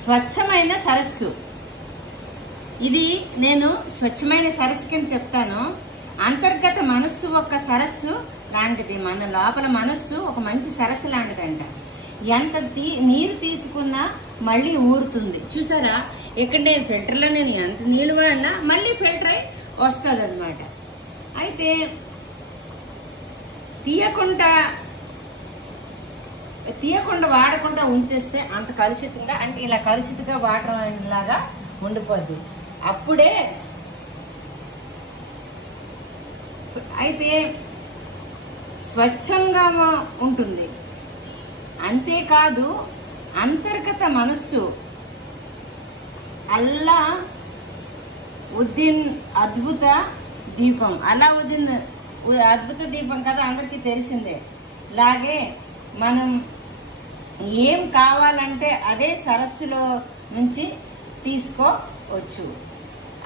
స్వచ్ఛమైన సరస్సు. ఇది నేను స్వచ్ఛమైన సరస్సు కింద చెప్తాను. అంతర్గత మనస్సు ఒక సరస్సు లాంటిది. మన లోపల మనస్సు ఒక మంచి సరస్సు లాంటిదంట. ఎంత నీరు తీసుకున్నా మళ్ళీ ఊరుతుంది. చూసారా, ఇక్కడ నేను ఫిల్టర్లో నేను ఎంత నీళ్ళు వాడినా మళ్ళీ ఫిల్టర్ అయి వస్తుంది అనమాట. అయితే తీయకుండా వాడకుండా ఉంచేస్తే అంత కలుషితంగా, అంటే ఇలా కలుషితంగా వాడడం లాగా ఉండిపోద్ది. అప్పుడే అయితే స్వచ్ఛంగా ఉంటుంది. అంతేకాదు అంతర్గత మనస్సు అల్లావుద్దీన్ అద్భుత దీపం. అల్లావుద్దీన్ అద్భుత దీపం కదా, అందరికీ తెలిసిందే. లాగే మనం ఏం కావాలంటే అదే సరస్సులో నుంచి తీసుకోవచ్చు.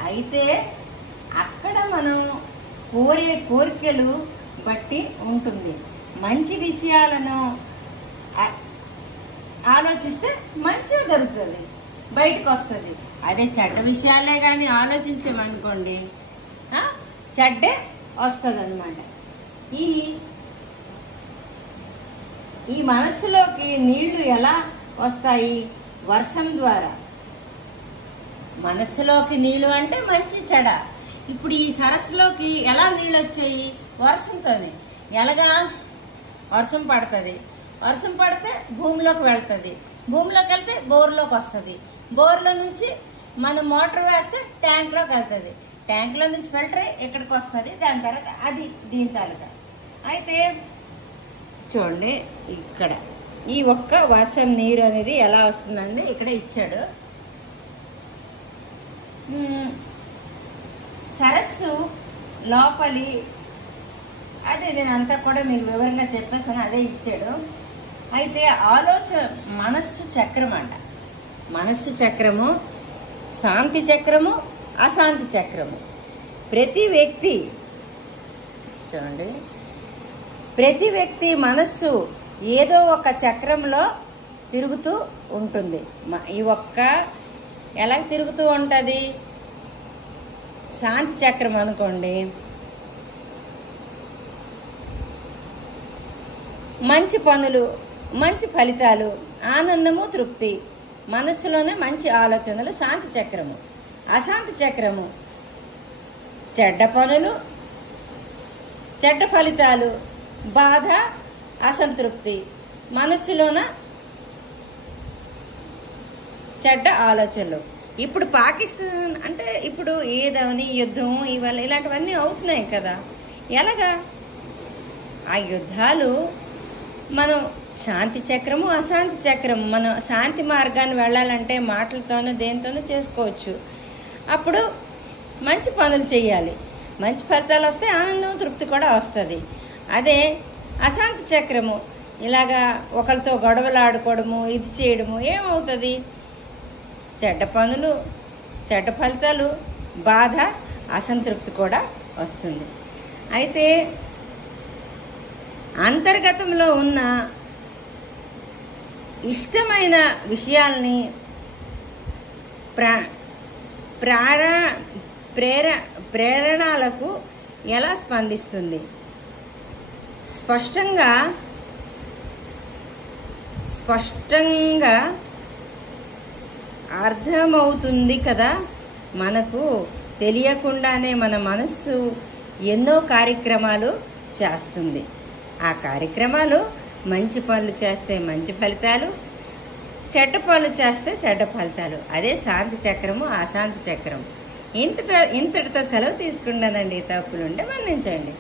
అయితే అక్కడ మనం కోరే కోరికలు బట్టి ఉంటుంది. మంచి విషయాలను ఆలోచిస్తే మంచిగా దొరుకుతుంది, బయటకు వస్తుంది. అదే చెడ్డ విషయాలే కానీ ఆలోచించామనుకోండి చెడ్డే వస్తుంది అనమాట. ఈ మనస్సులోకి నీళ్లు ఎలా వస్తాయి? వర్షం ద్వారా. మనస్సులోకి నీళ్లు అంటే మంచి చెడ. ఇప్పుడు ఈ సరస్సులోకి ఎలా నీళ్ళు వచ్చాయి? వర్షంతోనే. ఎలాగా? వర్షం పడుతుంది, వర్షం పడితే భూమిలోకి వెళ్తుంది, భూమిలోకి వెళ్తే బోర్లోకి వస్తుంది, బోర్లో నుంచి మనం మోటార్ వేస్తే ట్యాంక్లోకి వెళ్తుంది, ట్యాంక్లో నుంచి ఫిల్టర్ ఇక్కడికి వస్తుంది, దాని తర్వాత అది దీని తాలూకా. అయితే చూడండి, ఇక్కడ ఈ ఒక్క వర్షం నీరు అనేది ఎలా వస్తుందండి ఇక్కడ ఇచ్చాడు. సరస్సు లోపలి అదే నేను అంతా కూడా మీకు వివరంగా చెప్పేసాను, అదే ఇచ్చాడు. అయితే మనస్సు చక్రం అంట. మనస్సు చక్రము, శాంతి చక్రము, అశాంతి చక్రము. ప్రతి వ్యక్తి చూడండి, ప్రతి వ్యక్తి మనస్సు ఏదో ఒక చక్రంలో తిరుగుతూ ఉంటుంది. ఈ ఒక్క ఎలా తిరుగుతూ ఉంటుంది? శాంతి చక్రం అనుకోండి, మంచి పనులు, మంచి ఫలితాలు, ఆనందము, తృప్తి, మనస్సులోనే మంచి ఆలోచనలు శాంతి చక్రము. అశాంతి చక్రము చెడ్డ పనులు, చెడ్డ ఫలితాలు, బాధ, అసంతృప్తి, మనస్సులోన చెడ్డ ఆలోచనలు. ఇప్పుడు పాకిస్తాన్ అంటే ఇప్పుడు ఏదని యుద్ధం ఇవాళ ఇలాంటివన్నీ అవుతున్నాయి కదా. ఎలాగా? ఆ యుద్ధాలు మనం శాంతి చక్రము, అశాంతి చక్రము. మనం శాంతి మార్గాన్ని వెళ్ళాలంటే మాటలతోనూ దేనితోనూ చేసుకోవచ్చు. అప్పుడు మంచి పనులు చేయాలి, మంచి ఫలితాలు వస్తే ఆనందం, తృప్తి కూడా వస్తుంది. అదే అశాంతి చక్రము ఇలాగా ఒకరితో గొడవలు ఆడుకోవడము, ఇది చేయడము ఏమవుతుంది? చెడ్డ పనులు, చెడ్డ ఫలితాలు, బాధ, అసంతృప్తి కూడా వస్తుంది. అయితే అంతర్గతంలో ఉన్న ఇష్టమైన విషయాల్ని ప్రేరణలకు ఎలా స్పందిస్తుంది? స్పష్టంగా అర్థమవుతుంది కదా. మనకు తెలియకుండానే మన మనస్సు ఎన్నో కార్యక్రమాలు చేస్తుంది. ఆ కార్యక్రమాలు మంచి పనులు చేస్తే మంచి ఫలితాలు, చెడ్డ పనులు చేస్తే చెడ్డ ఫలితాలు. అదే శాంతి చక్రము, అశాంతి చక్రం. ఇంతటితో సెలవు తీసుకున్నానండి. తప్పులుంటే మన్నించండి.